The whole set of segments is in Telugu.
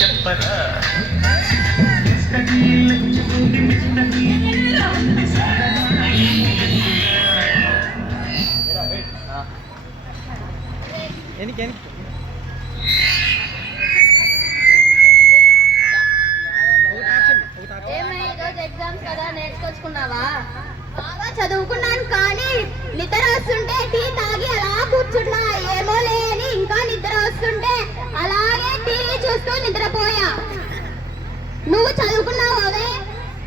చెప్పరా ఎగ్జామ్స్ కదా నేర్చుకొచ్చుకున్నావా? బాగా చదువుకున్నాను కానీ నిద్ర వస్తుంటే టీ తాగి అలా కూర్చున్నా. ఏమో లేని ఇంకా నిద్ర వస్తుంటే అలాగే టీవీ చూస్తూ నిద్రపోయా. నువ్వు చదువుకున్నావు అదే?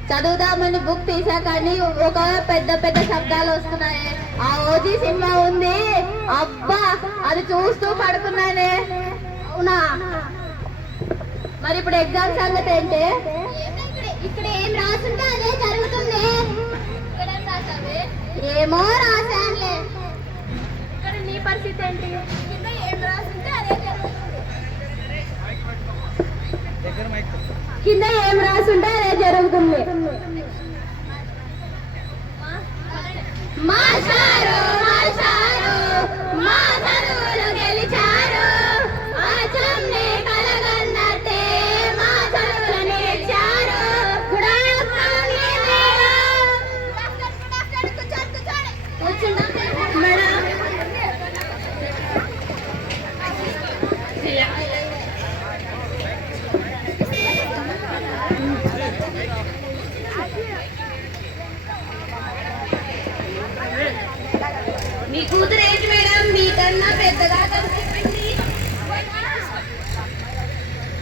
చదువుదామని బుక్ తీసా కానీ ఒక పెద్ద పెద్ద శబ్దాలు వస్తున్నాయి. ఆ ఓజీ సినిమా ఉంది, అబ్బా అది చూస్తూ పడుకున్నానే. అవునా? మరి ఇప్పుడు ఎగ్జామ్ సంగతి ఏంటి? ఇక్కడ ఏం రాసుంటే అదే జరుగుతుంది. ఏమో రాశానులే. ఇక్కడ నీ పరిస్థితి ఏంటి? కింద ఏం రాసుంటే అదే జరుగుతుంది. కింద ఏం రాసుంటే అదే జరుగుతుంది. మాస్టారు మాస్టారు మా చదువులు గెలిచారు, ఆచమ్నే కలగన్నట్టే మా చదువులు నేర్చారు. మీ కూతురు ఏంటి మేడం మీకన్నా పెద్దగా కనిపిస్తుంది?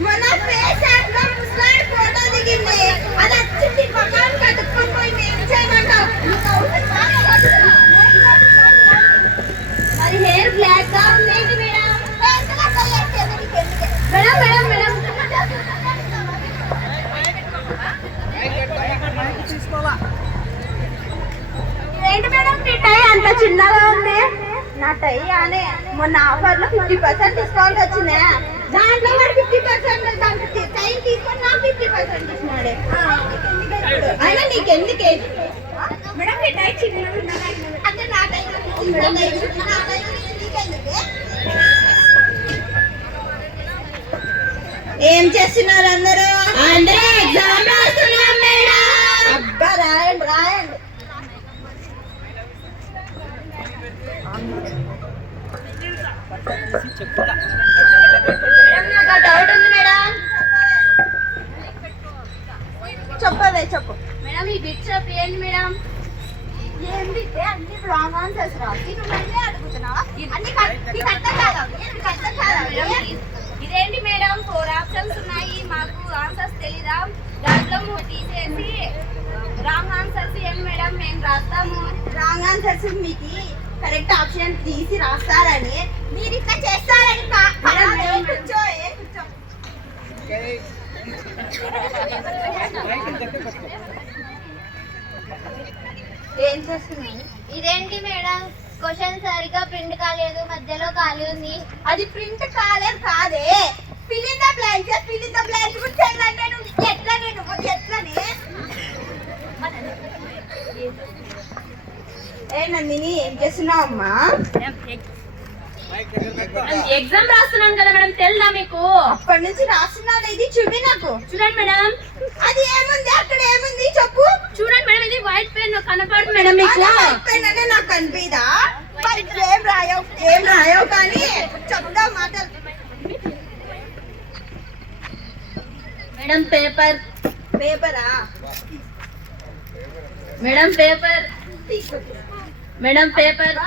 మన ఫేస్ యాప్ లో ముస్లాడి ఫోటో దిగింది, అది వచ్చింది పక్కన కట్టుకొని పోయి ఏం చేయమంటావు? మరి హెయిర్ బ్లాక్ గా ఉంది మేడం. మేడం మేడం మేడం ఏంటి మేడం మీ టై అంత చిన్నగా ఉంది? నా టై అనే మొన్న ఆఫర్ లో 50% డిస్కౌంట్ వచ్చిందే, దాంట్లో మరి 50% దాంట్లో టై తీసుకొని నాకు 50% ఇచ్చినాడే. అయినా నీకెందుకే మేడం మీ టై చిన్నగా అంటే నా టై ఏం చేస్తున్నారు అందరూ? అందరూ ఎగ్జామ్ రాస్తున్నాం మేడం. అబ్బా రాయండి రాయండి. డౌట్ ఉంది మేడం. చెప్పవే చెప్పు మేడం. ఈ బిట్ షాప్ ఏంటి మేడం? ఏం బిట్? అన్ని రాంగ్ ఆన్సర్స్ రాసి నువ్వు మళ్ళీ అడుగుతున్నావా? ఇదేంటి మేడం 4 ఆప్షన్స్ ఉన్నాయి, మాకు ఆన్సర్స్ తెలీదా? దాంట్లో తీసేసి రాంగ్ ఆన్సర్స్ ఏం మేడం మేము రాస్తాము. రాంగ్ ఆన్సర్స్ మీకు కరెక్ట్ ఆప్షన్ తీసి రాస్తారని మీరు ఇట్లా చేస్తారని కూర్చో. ఏం చేస్తున్నాను? ఇదేంటి మేడం క్వశ్చన్ సరిగా ప్రింట్ కాలేదు, మధ్యలో ఖాళీ ఉంది. అది ప్రింట్ కాలేదు కాదే, fill in the blanks. Fill in the blanks గురించి ఏంటంటే నువ్వు ఎట్లనే ఏ నందిని ఏం చేస్తున్నావు అమ్మా? ఎగ్జామ్ రాస్తున్నాను కదా మేడం, తెలుదా మీకు? అప్పటి నుంచి రాస్తున్నాను. ఇది చూపి నాకు. చూడండి మేడం. అది ఏముంది అక్కడ? ఏముంది చెప్పు. చూడండి మేడం, ఇది వైట్ పెన్ కనపడుతుంది మేడం మీకు. పెన్ అంటే నాకు కనిపిదా? ఏం రాయవు కానీ చెప్తా మాటలు. Madam paper. పేపరా madam? Paper madam. Paper.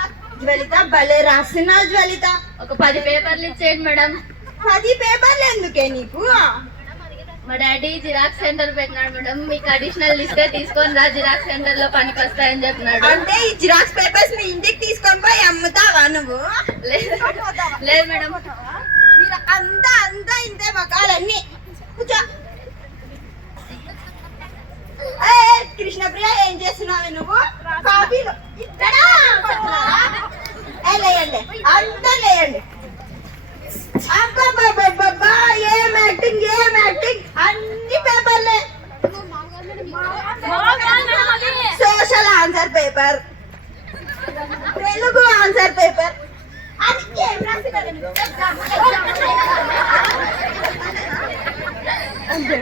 Jwalitha భలే రాస్తున్నావు జ్వలిత. ఒక 10 పేపర్లు ఇచ్చేయండి మేడం. 10 పేపర్లు ఎందుకే నీకు? మా డాడీ జిరాక్స్ సెంటర్ పెట్టినాడు మేడం, మీకు అడిషనల్ ఇస్తే తీసుకొని రా, జిరాక్స్ సెంటర్ లో పనికి వస్తాయని చెప్పినాడు. అంటే ఈ జిరాక్స్ పేపర్స్ ని ఇంటికి తీసుకొని పోయి అమ్ముతావా నువ్వు? లేదు మేడం. మీరు అంతా ఇంతే మకాలన్నీ. కూర్చో. కృష్ణప్రియ ఏం చేస్తున్నావు నువ్వు? కాఫీలో లేయండి, అంతా లేయండి. అబ్బా ఏం యాక్టింగ్ అన్ని పేపర్లే. Social answer paper, Telugu answer paper, అది ఏం రాసినారు? అంతే